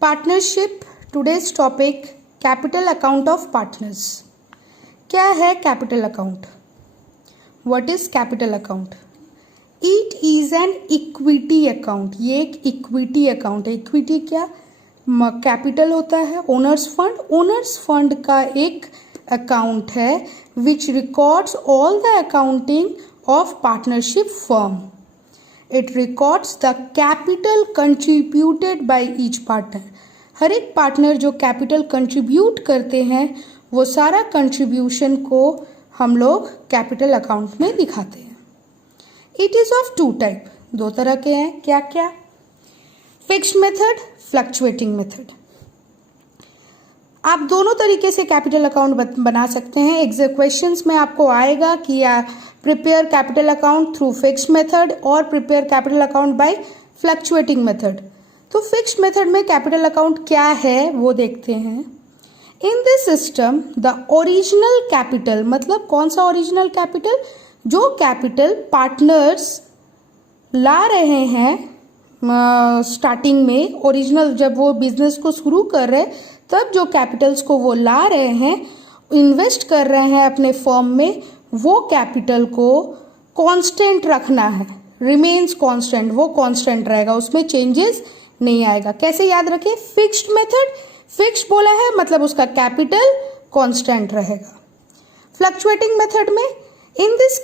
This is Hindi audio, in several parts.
Partnership, today's topic capital account of partners. क्या है capital account? What is capital account? It is an equity account. ये एक इक्विटी अकाउंट है। इक्विटी क्या? कैपिटल होता है, ओनर्स फंड। ओनर्स फंड का एक अकाउंट है which records all the accounting of partnership firm. It records the capital contributed by each partner. हर एक पार्टनर जो कैपिटल कंट्रीब्यूट करते हैं वो सारा कंट्रीब्यूशन को हम लोग कैपिटल अकाउंट में दिखाते हैं। It is of two type, दो तरह के हैं। क्या क्या? Fixed method, fluctuating method. आप दोनों तरीके से कैपिटल अकाउंट बना सकते हैं। क्वेश्चंस में आपको आएगा कि prepare capital account through fixed method और prepare capital account by fluctuating method. तो फिक्स्ड मेथड में कैपिटल अकाउंट क्या है वो देखते हैं। In this system the original capital, मतलब कौन सा ओरिजिनल कैपिटल? जो कैपिटल पार्टनर्स ला रहे हैं स्टार्टिंग में, ओरिजिनल जब वो बिजनेस को शुरू कर रहे तब जो कैपिटल्स को वो ला रहे हैं, इन्वेस्ट कर रहे हैं अपने फर्म में, वो कैपिटल को कांस्टेंट रखना है, रिमेन्स कांस्टेंट, वो कांस्टेंट रहेगा, उसमें चेंजेस नहीं आएगा। कैसे याद रखें? फिक्स्ड मेथड, फिक्स्ड बोला है मतलब उसका कैपिटल कांस्टेंट रहेगा। फ्लक्चुएटिंग मेथड में इन this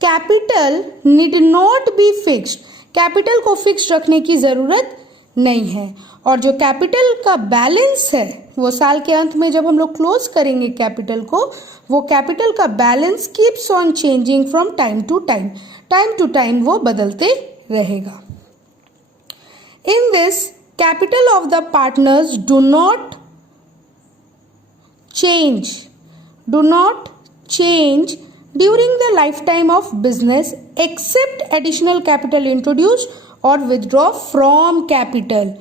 capital need not be fixed. Capital को फिक्स्ड रखने की जरूरत नहीं है, और जो कैपिटल का बैलेंस है वो साल के अंत में जब हम लोग क्लोज करेंगे कैपिटल को, वो कैपिटल का balance keeps on changing from time to time वो बदलते रहेगा। In this capital of the partners do not change during the life time of business except additional capital introduce और विथड्रॉ फ्रॉम कैपिटल।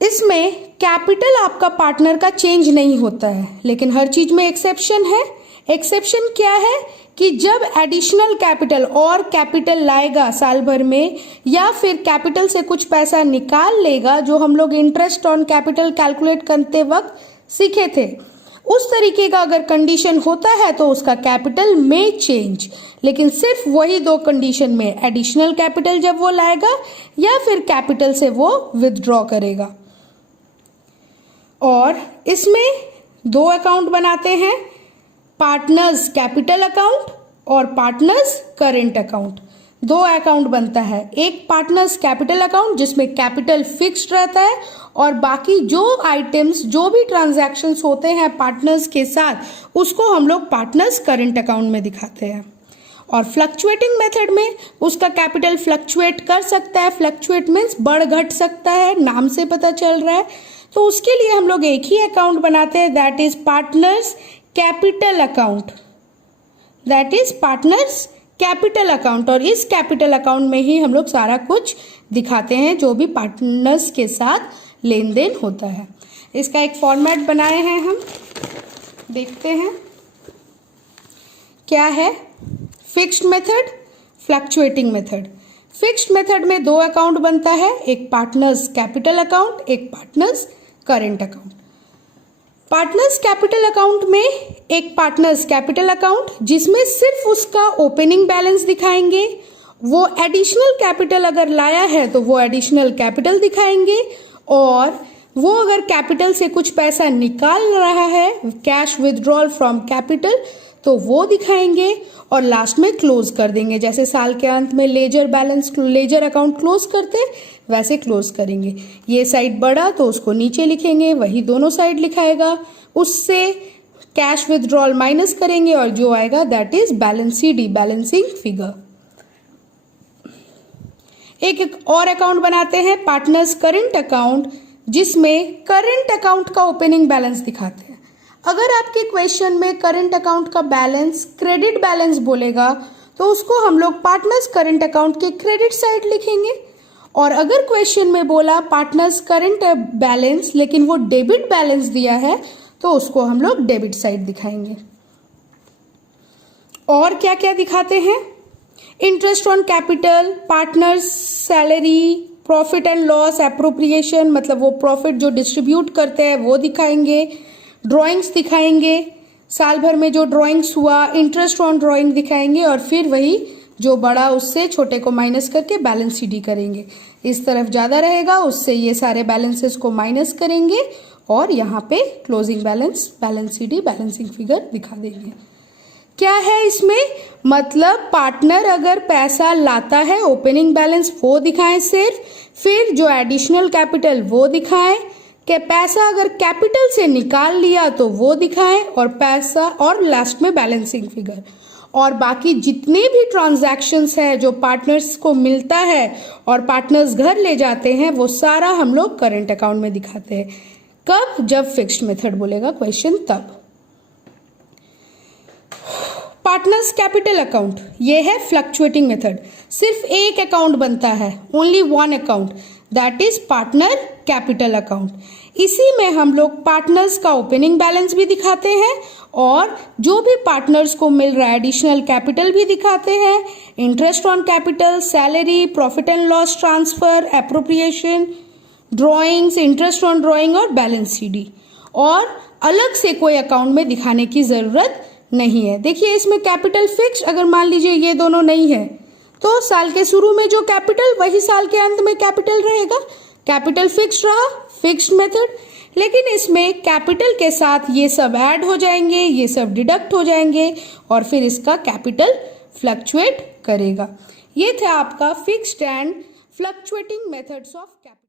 इसमें कैपिटल आपका पार्टनर का चेंज नहीं होता है, लेकिन हर चीज में एक्सेप्शन है। एक्सेप्शन क्या है? कि जब एडिशनल कैपिटल और कैपिटल लाएगा साल भर में, या फिर कैपिटल से कुछ पैसा निकाल लेगा, जो हम लोग इंटरेस्ट ऑन कैपिटल कैलकुलेट करते वक्त सीखे थे, उस तरीके का अगर कंडीशन होता है तो उसका कैपिटल में चेंज। लेकिन सिर्फ वही दो कंडीशन में, एडिशनल कैपिटल जब वो लाएगा या फिर कैपिटल से वो विथड्रॉ करेगा। और इसमें दो अकाउंट बनाते हैं, पार्टनर्स कैपिटल अकाउंट और पार्टनर्स करेंट अकाउंट। दो अकाउंट बनता है, एक पार्टनर्स कैपिटल अकाउंट जिसमें कैपिटल फिक्स्ड रहता है और बाकी जो आइटम्स, जो भी ट्रांजैक्शंस होते हैं पार्टनर्स के साथ, उसको हम लोग पार्टनर्स करेंट अकाउंट में दिखाते हैं। और फ्लक्चुएटिंग मेथड में उसका कैपिटल फ्लक्चुएट कर सकता है। फ्लक्चुएट मीन्स बढ़ घट सकता है, नाम से पता चल रहा है। तो उसके लिए हम लोग एक ही अकाउंट बनाते हैं, that is partners capital account. That is partners capital account. और इस कैपिटल अकाउंट में ही हम लोग सारा कुछ दिखाते हैं जो भी पार्टनर्स के साथ लेन देन होता है। इसका एक फॉर्मेट बनाए हैं हम, देखते हैं क्या है। Fixed method, fluctuating method. Fixed method में दो अकाउंट बनता है, एक पार्टनर्स कैपिटल अकाउंट, एक partners current account. Partners capital account में एक पार्टनर्स कैपिटल अकाउंट जिसमें सिर्फ उसका ओपनिंग बैलेंस दिखाएंगे, वो एडिशनल कैपिटल अगर लाया है तो वो एडिशनल कैपिटल दिखाएंगे, और वो अगर कैपिटल से कुछ पैसा निकाल रहा है, कैश विथड्रॉल फ्रॉम कैपिटल, तो वो दिखाएंगे, और लास्ट में क्लोज कर देंगे। जैसे साल के अंत में लेजर अकाउंट क्लोज करते वैसे क्लोज करेंगे। ये साइड बढ़ा तो उसको नीचे लिखेंगे, वही दोनों साइड लिखाएगा, उससे कैश विथड्रॉल माइनस करेंगे और जो आएगा दैट इज बैलेंसिंग फिगर। एक और अकाउंट बनाते हैं, पार्टनर्स करेंट अकाउंट, जिसमें करेंट अकाउंट का ओपनिंग बैलेंस दिखाते हैं। अगर आपके क्वेश्चन में करेंट अकाउंट का बैलेंस क्रेडिट बैलेंस बोलेगा तो उसको हम लोग पार्टनर्स करेंट अकाउंट के क्रेडिट साइड लिखेंगे, और अगर क्वेश्चन में बोला पार्टनर्स करेंट बैलेंस लेकिन वो डेबिट बैलेंस दिया है तो उसको हम लोग डेबिट साइड दिखाएंगे। और क्या क्या दिखाते हैं? Interest on capital, partners salary, profit and loss, appropriation मतलब वो प्रॉफिट जो डिस्ट्रीब्यूट करते हैं वो दिखाएंगे, ड्राइंग्स दिखाएंगे, साल भर में जो ड्राइंग्स हुआ, इंटरेस्ट ऑन ड्राइंग दिखाएंगे, और फिर वही जो बड़ा उससे छोटे को माइनस करके बैलेंस शीट करेंगे। इस तरफ ज़्यादा रहेगा उससे ये सारे बैलेंसेस को माइनस करेंगे और यहाँ पे closing balance, balance sheet, balancing figure दिखा देंगे। क्या है इसमें, मतलब पार्टनर अगर पैसा लाता है ओपनिंग बैलेंस वो दिखाएं सिर्फ, फिर जो एडिशनल कैपिटल वो दिखाएं, कि पैसा अगर कैपिटल से निकाल लिया तो वो दिखाएं, और पैसा, और लास्ट में बैलेंसिंग फिगर। और बाकी जितने भी ट्रांजैक्शंस है जो पार्टनर्स को मिलता है और पार्टनर्स घर ले जाते हैं वो सारा हम लोग करंट अकाउंट में दिखाते हैं। कब, जब फिक्स्ड मेथड बोलेगा क्वेश्चन तब। पार्टनर्स कैपिटल अकाउंट, ये है फ्लक्चुएटिंग मेथड, सिर्फ एक अकाउंट बनता है, only one account, that is partner capital account. इसी में हम लोग पार्टनर्स का ओपनिंग बैलेंस भी दिखाते हैं और जो भी पार्टनर्स को मिल रहा है एडिशनल कैपिटल भी दिखाते हैं, interest on capital, salary, profit and loss transfer, appropriation, drawings, interest on drawing और बैलेंस शीट। और अलग से कोई अकाउंट में दिखाने की जरूरत नहीं है। देखिए इसमें कैपिटल फिक्स, अगर मान लीजिए ये दोनों नहीं है तो साल के शुरू में जो कैपिटल वही साल के अंत में कैपिटल रहेगा, कैपिटल फिक्स रहा, फिक्स्ड मेथड। लेकिन इसमें कैपिटल के साथ ये सब ऐड हो जाएंगे, ये सब डिडक्ट हो जाएंगे और फिर इसका कैपिटल फ्लक्चुएट करेगा। ये था आपका fixed and fluctuating methods of capital.